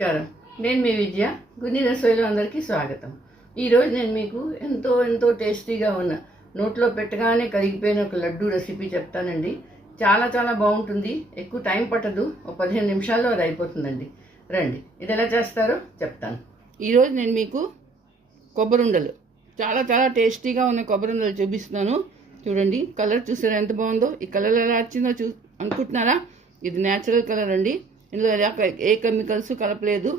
నమస్కారం. నేను మీ విద్య. గున్ని రసోయిలో అందరికీ స్వాగతం. ఈరోజు నేను మీకు ఎంతో టేస్టీగా ఉన్న నోట్లో పెట్టగానే కరిగిపోయిన ఒక లడ్డు రెసిపీ చెప్తానండి. చాలా బాగుంటుంది. ఎక్కువ టైం పట్టదు. ఒక 15 నిమిషాల్లో అది అయిపోతుందండి. రండి, ఇది ఎలా చేస్తారో చెప్తాను. ఈరోజు నేను మీకు కొబ్బరుండలు, చాలా టేస్టీగా ఉన్న కొబ్బరుండలు చూపిస్తున్నాను. చూడండి, కలర్ చూసారా ఎంత బాగుందో. ఈ కలర్ ఎలా వచ్చిందో అనుకుంటున్నారా? ఇది న్యాచురల్ కలర్ అండి. ఇందులో ఏ కెమికల్స్ కలపలేదు,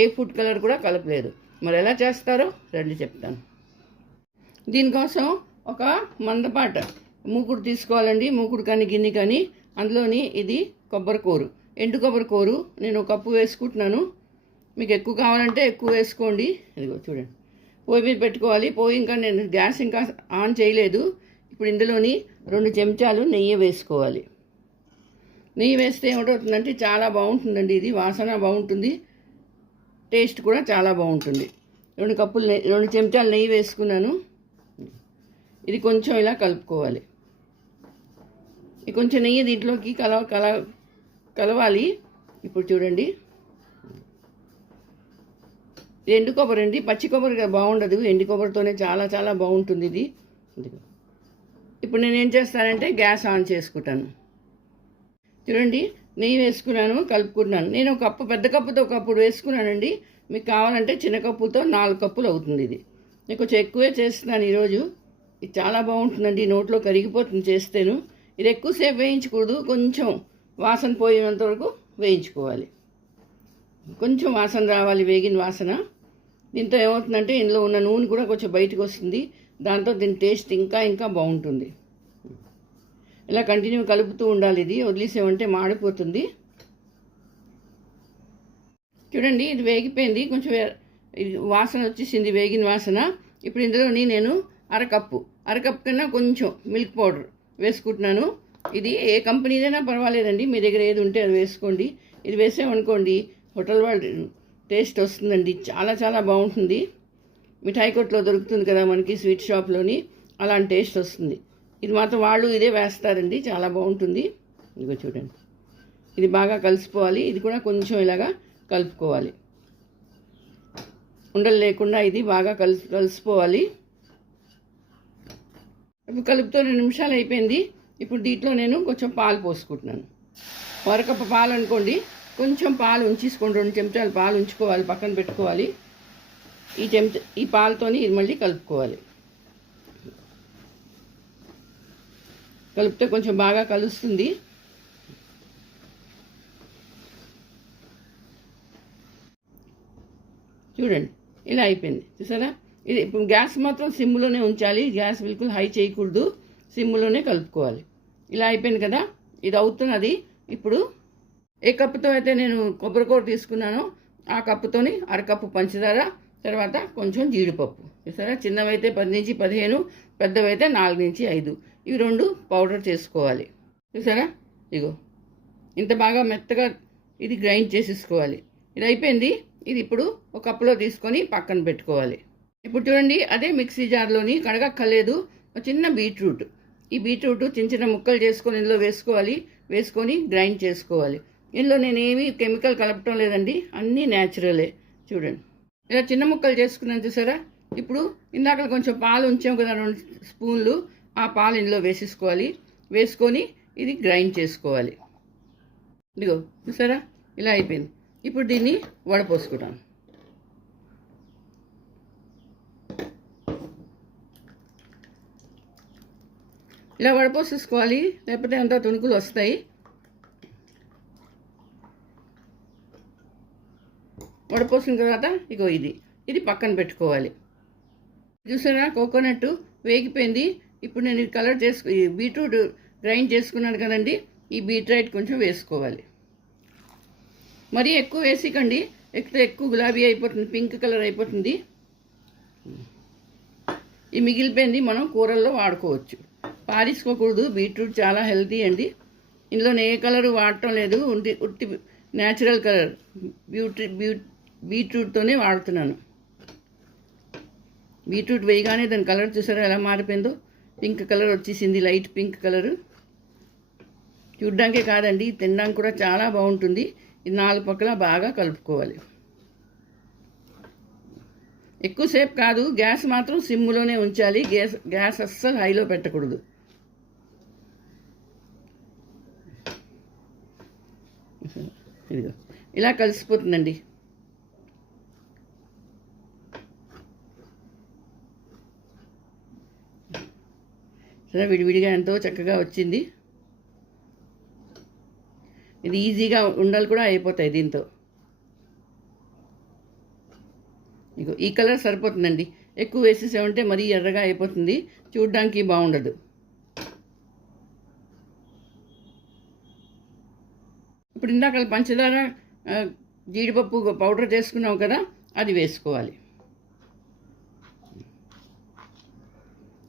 ఏ ఫుడ్ కలర్ కూడా కలపలేదు. మరి ఎలా చేస్తారో రండి చెప్తాను. దీనికోసం ఒక మందపాట మూకుడు తీసుకోవాలండి. మూకుడు కానీ గిన్నె కానీ. అందులోని ఇది కొబ్బరికూరు, ఎండు కొబ్బరికూరు నేను ఒక కప్పు వేసుకుంటున్నాను. మీకు ఎక్కువ కావాలంటే ఎక్కువ వేసుకోండి. ఇదిగో చూడండి, పొయ్యి మీద పెట్టుకోవాలి. పొయ్యి ఇంకా నేను గ్యాస్ ఇంకా ఆన్ చేయలేదు. ఇప్పుడు ఇందులోని 2 చెంచాలు నెయ్యి వేసుకోవాలి. నెయ్యి వేస్తే ఏమిటవుతుందంటే చాలా బాగుంటుందండి. ఇది వాసన బాగుంటుంది, టేస్ట్ కూడా చాలా బాగుంటుంది. 2 చెంచాలు నెయ్యి వేసుకున్నాను. ఇది కొంచెం ఇలా కలుపుకోవాలి. ఈ కొంచెం నెయ్యి దీంట్లోకి కలవాలి. ఇప్పుడు చూడండి, ఎండు కొబ్బరి అండి, పచ్చి కొబ్బరి బాగుండదు. ఎండు కొబ్బరితోనే చాలా బాగుంటుంది ఇది. ఇప్పుడు నేను ఏం చేస్తానంటే గ్యాస్ ఆన్ చేసుకుంటాను. చూడండి, నెయ్యి వేసుకున్నాను, కలుపుకున్నాను. నేను ఒక కప్పు, పెద్ద కప్పుతో ఒక కప్పుడు వేసుకున్నానండి. మీకు కావాలంటే చిన్న కప్పుతో 4 కప్పులు అవుతుంది. ఇది నేను కొంచెం ఎక్కువే చేస్తున్నాను ఈరోజు. ఇది చాలా బాగుంటుందండి, నోట్లో కరిగిపోతుంది చేస్తేను. ఇది ఎక్కువసేపు వేయించకూడదు, కొంచెం వాసన పోయేంత వరకు వేయించుకోవాలి. కొంచెం వాసన రావాలి, వేగిన వాసన. దీంతో ఏమవుతుందంటే ఇందులో ఉన్న నూనె కూడా కొంచెం బయటకు వస్తుంది. దాంతో దీని టేస్ట్ ఇంకా బాగుంటుంది. ఇలా కంటిన్యూ కలుపుతూ ఉండాలి. ఇది వదిలేసామంటే మాడిపోతుంది. చూడండి, ఇది వేగిపోయింది, కొంచెం వాసన వచ్చేసింది, వేగిన వాసన. ఇప్పుడు ఇందులోని నేను అరకప్పు కన్నా కొంచెం మిల్క్ పౌడర్ వేసుకుంటున్నాను. ఇది ఏ కంపెనీదైనా పర్వాలేదండి, మీ దగ్గర ఏది ఉంటే అది వేసుకోండి. ఇది వేసామనుకోండి హోటల్ వాళ్ళు టేస్ట్ వస్తుందండి. చాలా బాగుంటుంది. మిఠాయి కొట్లో దొరుకుతుంది కదా మనకి, స్వీట్ షాప్లోని, అలాంటి టేస్ట్ వస్తుంది. ఇది మాత్రం వాళ్ళు ఇదే వేస్తారండి, చాలా బాగుంటుంది. ఇదిగో చూడండి, ఇది బాగా కలిసిపోవాలి. ఇది కూడా కొంచెం ఇలాగా కలుపుకోవాలి, ఉండలు లేకుండా ఇది బాగా కలిసిపోవాలి. ఇప్పుడు కలుపుతో 2 నిమిషాలు అయిపోయింది. ఇప్పుడు దీంట్లో నేను కొంచెం పాలు పోసుకుంటున్నాను. అరకప్పు పాలు అనుకోండి, కొంచెం పాలు ఉంచేసుకోండి. 2 చెంచాలు పాలు ఉంచుకోవాలి, పక్కన పెట్టుకోవాలి. ఈ పాలతోని ఇది మళ్ళీ కలుపుకోవాలి. కలిపితే కొంచెం బాగా కలుస్తుంది. చూడండి, ఇలా అయిపోయింది. చూసారా? ఇది ఇప్పుడు గ్యాస్ మాత్రం సిమ్లోనే ఉంచాలి. గ్యాస్ బిల్కుల్ హై చేయకూడదు, సిమ్లోనే కలుపుకోవాలి. ఇలా అయిపోయింది కదా, ఇది అవుతున్నది. ఇప్పుడు ఏ కప్పుతో అయితే నేను కొబ్బరికూర తీసుకున్నానో ఆ కప్పుతోని అరకప్పు పంచదార, తర్వాత కొంచెం జీడిపప్పు. చూసారా? చిన్నవైతే 10 నుంచి 15, పెద్దవైతే 4 నుంచి 5. ఇవి 2 పౌడర్ చేసుకోవాలి. చూసారా? ఇగో ఇంత బాగా మెత్తగా ఇది గ్రైండ్ చేసేసుకోవాలి. ఇది అయిపోయింది. ఇది ఇప్పుడు ఒక కప్పులో తీసుకొని పక్కన పెట్టుకోవాలి. ఇప్పుడు చూడండి, అదే మిక్సీ జార్లోని కడగక్కర్లేదు, ఒక చిన్న బీట్రూట్. ఈ బీట్రూట్ చిన్న ముక్కలు చేసుకొని ఇందులో వేసుకొని గ్రైండ్ చేసుకోవాలి. ఇందులో నేను ఏమీ కెమికల్ కలపటం లేదండి, అన్నీ న్యాచురలే. చూడండి, ఇలా చిన్న ముక్కలు చేసుకున్నాను. చూసారా? ఇప్పుడు ఇందాక కొంచెం పాలు ఉంచాం కదా, 2 స్పూన్లు, ఆ పాలు ఇందులో వేసుకొని ఇది గ్రైండ్ చేసుకోవాలి. ఇదిగో చూసారా? ఇలా అయిపోయింది. ఇప్పుడు దీన్ని వడపోసుకుంటాను. ఇలా వడపోసేసుకోవాలి, లేకపోతే అంతా తుణుకులు వస్తాయి. వడపోసిన తర్వాత ఇగో ఇది పక్కన పెట్టుకోవాలి. చూసారా? కోకోనట్ వేగిపోయింది. ఇప్పుడు నేను బీట్రూట్ గ్రైండ్ చేసుకున్నాను కదండి, ఈ బీట్రూట్ కొంచెం వేసుకోవాలి. మరీ ఎక్కువ వేసికండి, ఎక్కువ గులాబీ అయిపోతుంది, పింక్ కలర్ అయిపోతుంది. ఈ మిగిలిపోయింది మనం కూరల్లో వాడుకోవచ్చు, పారేసుకోకూడదు. బీట్రూట్ చాలా హెల్తీ అండి. ఇందులో ఏ కలర్ వాడటం లేదు, ఉట్టి న్యాచురల్ కలర్ బీట్రూట్తోనే వాడుతున్నాను. బీట్రూట్ వేయగానే దాని కలర్ చూసారా ఎలా మారిపోయిందో, పింక్ కలర్ వచ్చేసింది, లైట్ పింక్ కలరు. చూడ్డానికే కాదండి, తినడానికి కూడా చాలా బాగుంటుంది. ఇది 4 పక్కల బాగా కలుపుకోవాలి. ఎక్కువసేపు కాదు, గ్యాస్ మాత్రం సిమ్లోనే ఉంచాలి. గ్యాస్ అస్సలు హైలో పెట్టకూడదు. ఇదిగో ఇలా కలిసిపోతుందండి. సరే, విడివిడిగా ఎంతో చక్కగా వచ్చింది. ఇది ఈజీగా ఉండలు కూడా అయిపోతాయి దీంతో. ఇగో ఈ కలర్ సరిపోతుందండి. ఎక్కువ వేసేసామంటే మరీ ఎర్రగా అయిపోతుంది, చూడ్డానికి బాగుండదు. ఇప్పుడు ఇందాక పంచదార జీడిపప్పు పౌడర్ చేసుకున్నాం కదా, అది వేసుకోవాలి.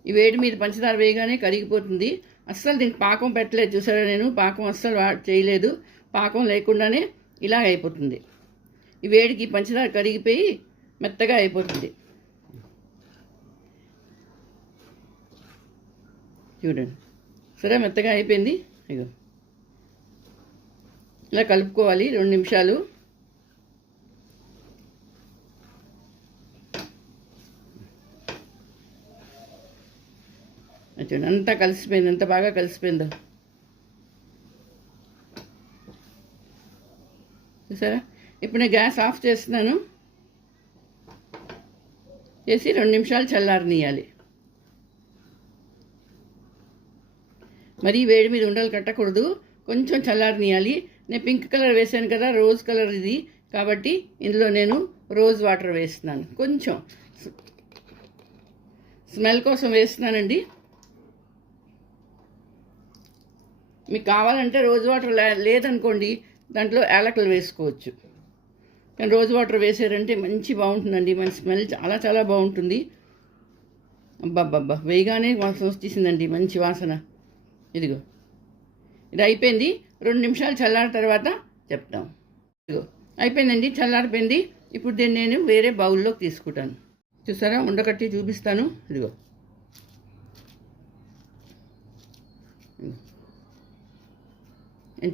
ఈ వేడి మీద పంచదార వేయగానే కరిగిపోతుంది. అస్సలు దీనికి పాకం పెట్టలేదు, చూసారా? నేను పాకం అస్సలు చేయలేదు. పాకం లేకుండానే ఇలా అయిపోతుంది. ఈ వేడికి పంచదార కరిగిపోయి మెత్తగా అయిపోతుంది. చూడండి, సరే మెత్తగా అయిపోయింది. ఇగో ఇలా కలుపుకోవాలి 2 నిమిషాలు. చూడండి, అంతా కలిసిపోయింది, ఎంత బాగా కలిసిపోయిందో చూసారా? ఇప్పుడు నేను గ్యాస్ ఆఫ్ చేస్తున్నాను. చేసి 2 నిమిషాలు చల్లారనియాలి. మరీ వేడి మీద ఉండలు కట్టకూడదు, కొంచెం చల్లారనియాలి. నేను పింక్ కలర్ వేసాను కదా, రోజ్ కలర్ ఇది కాబట్టి ఇందులో నేను రోజ్ వాటర్ వేస్తున్నాను. కొంచెం స్మెల్ కోసం వేస్తున్నానండి. మీకు కావాలంటే రోజ్ వాటర్ లేదనుకోండి, దాంట్లో యాలకులు వేసుకోవచ్చు. కానీ రోజ్ వాటర్ వేసారంటే మంచి బాగుంటుందండి. మన స్మెల్ చాలా చాలా బాగుంటుంది. అబ్బాబ్బా, వేయగానే వాసన వచ్చేసిందండి, మంచి వాసన. ఇదిగో ఇది అయిపోయింది. 2 నిమిషాలు చల్లారిన తర్వాత చెప్తాం. ఇదిగో అయిపోయిందండి, చల్లారిపోయింది. ఇప్పుడు దీన్ని నేను వేరే బౌల్లోకి తీసుకుంటాను. చూసారా? ఉండకట్టి చూపిస్తాను. ఇదిగో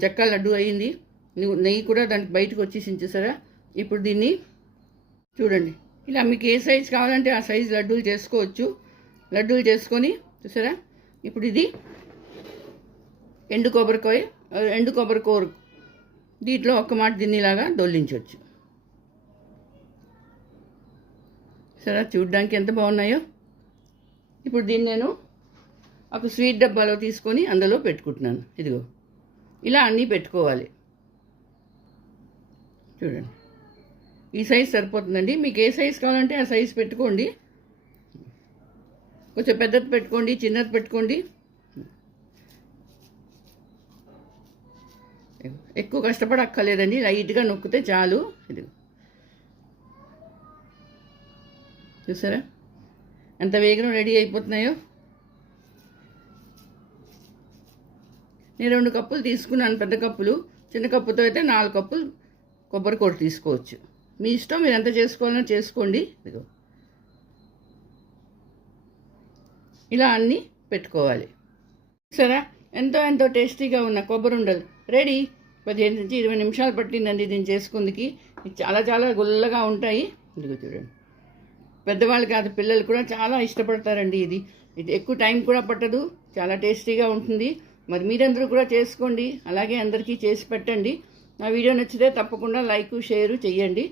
చక్కగా లడ్డు అయ్యింది. నెయ్యి కూడా దానికి బయటకు వచ్చేసింది, చూసారా? ఇప్పుడు దీన్ని చూడండి, ఇలా మీకు ఏ సైజు కావాలంటే ఆ సైజు లడ్డూలు చేసుకోవచ్చు. లడ్డూలు చేసుకొని చూసారా? ఇప్పుడు ఇది ఎండు కొబ్బరి కూర దీంట్లో ఒక్క మాట దీన్నిలాగా దొల్లించవచ్చు. సరే, చూడ్డానికి ఎంత బాగున్నాయో. ఇప్పుడు దీన్ని నేను ఒక స్వీట్ డబ్బాలో తీసుకొని అందులో పెట్టుకుంటున్నాను. ఇదిగో ఇలా అన్నీ పెట్టుకోవాలి. చూడండి, ఈ సైజు సరిపోతుందండి. మీకు ఏ సైజు కావాలంటే ఆ సైజు పెట్టుకోండి. కొంచెం పెద్దది పెట్టుకోండి, చిన్నది పెట్టుకోండి. ఎక్కువ కష్టపడక్కర్లేదండి, లైట్గా నొక్కితే చాలు. ఇది చూసారా ఎంత వేగంగా రెడీ అయిపోతున్నాయో. నేను 2 కప్పులు తీసుకున్నాను, పెద్ద కప్పులు. చిన్న కప్పుతో అయితే 4 కప్పులు కొబ్బరి కూర తీసుకోవచ్చు. మీ ఇష్టం, మీరు ఎంత చేసుకోవాలో చేసుకోండి. ఇదిగో ఇలా అన్నీ పెట్టుకోవాలి. సరే, ఎంతో టేస్టీగా ఉన్న కొబ్బరి ఉండలు రెడీ. 15 నుంచి 20 నిమిషాలు పట్టిందండి దీన్ని చేసుకుందికి. ఇది చాలా చాలా గుల్లగా ఉంటాయి. ఇదిగో చూడండి, పెద్దవాళ్ళు కాదు పిల్లలు కూడా చాలా ఇష్టపడతారండి. ఇది ఎక్కువ టైం కూడా పట్టదు, చాలా టేస్టీగా ఉంటుంది. మరి మీరందరూ కూడా చేసుకోండి, అలాగే అందరికీ చేసి పెట్టండి. నా వీడియో నచ్చితే తప్పకుండా లైక్ షేరు చెయ్యండి.